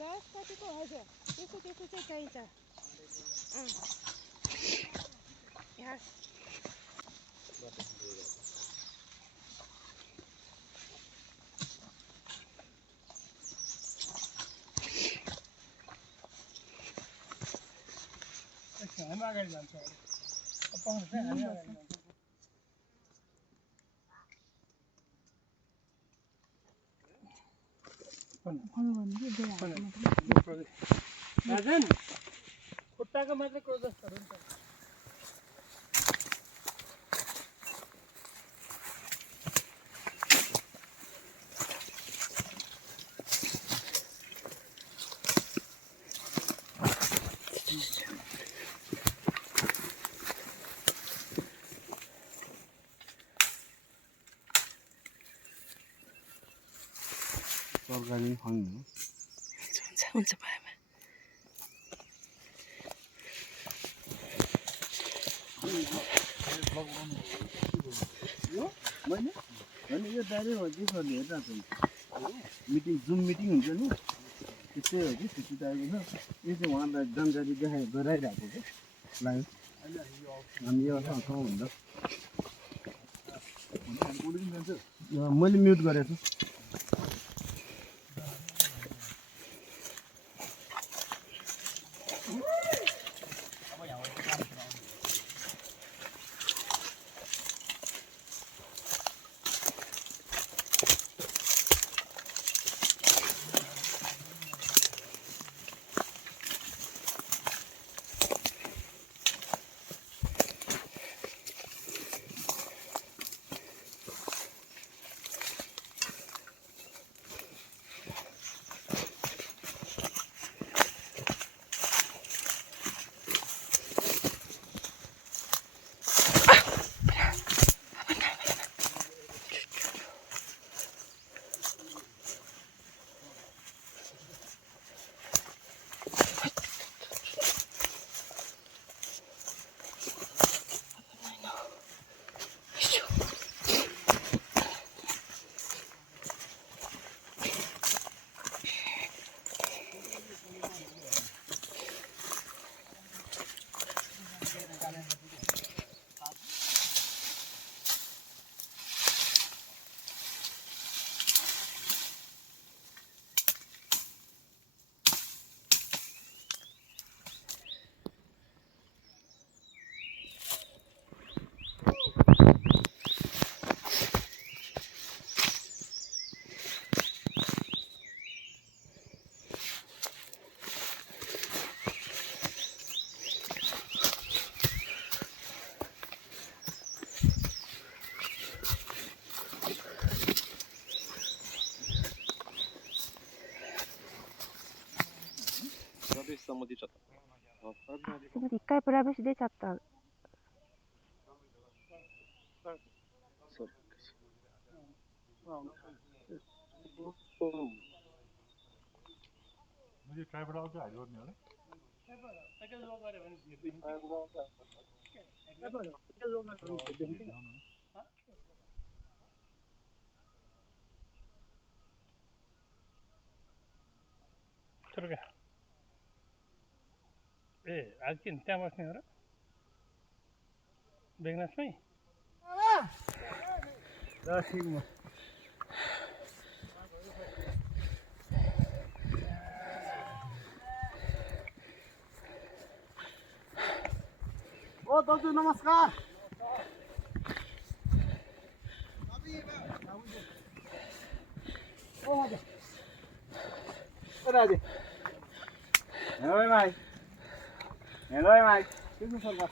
10 कतिको हजुर त्यसो चाहिँ चाहिन्छ यहाँ हामी अगाडि जान्छ पाउनु चाहिँ हामी अगाडि जान्छ राजन खुट्टाको मात्रै क्रोजस्तहरू हुन्छ तरकारी खानु हुन्छ पाएमा मैले होइन यो डाइरेक्ट हो कि गर्ने हेरिरहेको मिटिङ जुम मिटिङ हुन्छ नि त्यस्तै हो कि त्यति टाइपको छ यो चाहिँ उहाँलाई जानकारी गराइरहेको क्या लाइभ हामी यो ठाउँ भन्दा मैले म्युट गरेको छुも出ちゃった。一回プラブシ出ちゃった。मुझे ट्राइपड आउँछ हाइड्रोड नि होला ए आज किन त्यहाँ बस्ने हो र बेगनासमै दर्शकमा ओ दाजु नमस्कार ओ हजुर ओ दाजु हेलो भाइ हेलो भाइ के छ सरकार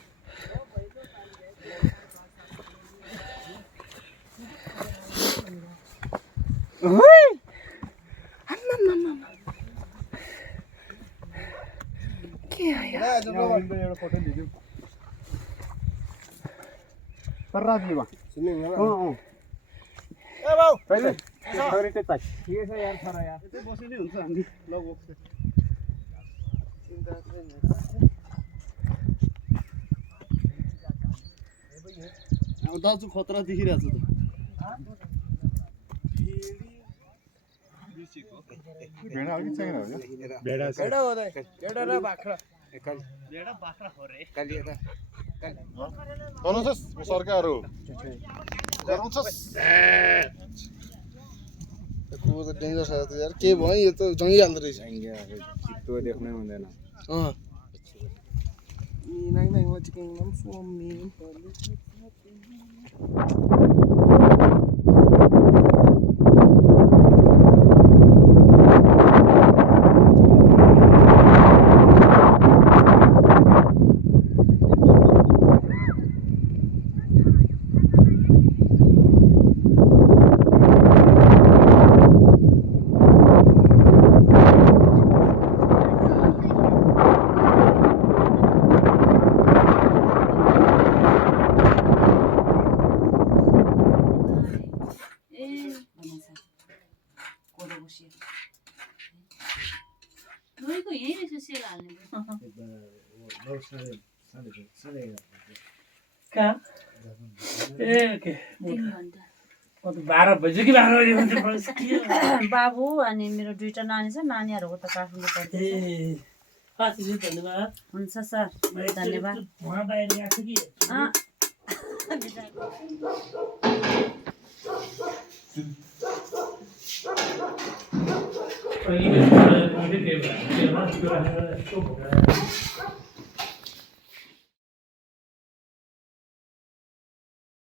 ओइ आम्मामामा के आयो एउटा फोटो लिदिउ परराजी बा सुन्नु अँ ए बाउ पहिले सरी चाहिँ ताक के छ यार छोरा यार यतै बसेनै हुन्छ हामी ल बोक्छ चिन्ता छैन अब दाजु खतरा देखिरहेछ त भेडा हो कि चेङ्रा हो यो? भेडा हो दाइ भेडा र बाख्रा चलाउँछस् सरकारहरू गराउँछस् को त डेन्जर छ त यार के भयो यो त जङ्गिहाल्दो रहेछ त्यो देख्नै हुँदैन नाइ नाइ म चिकन नम सुमी नोइको यही रहेछ सेल हाल्ने कहाँ ए के 3 घण्टा म त 12 बजे कि 12 बजे बाबु अनि मेरो दुईटा नानी छ नानीहरुको त काठमाडौँ पढ्दै ए पासी धन्यवाद हुन्छ सर धन्यवाद वहाँ बाहिर गएको कि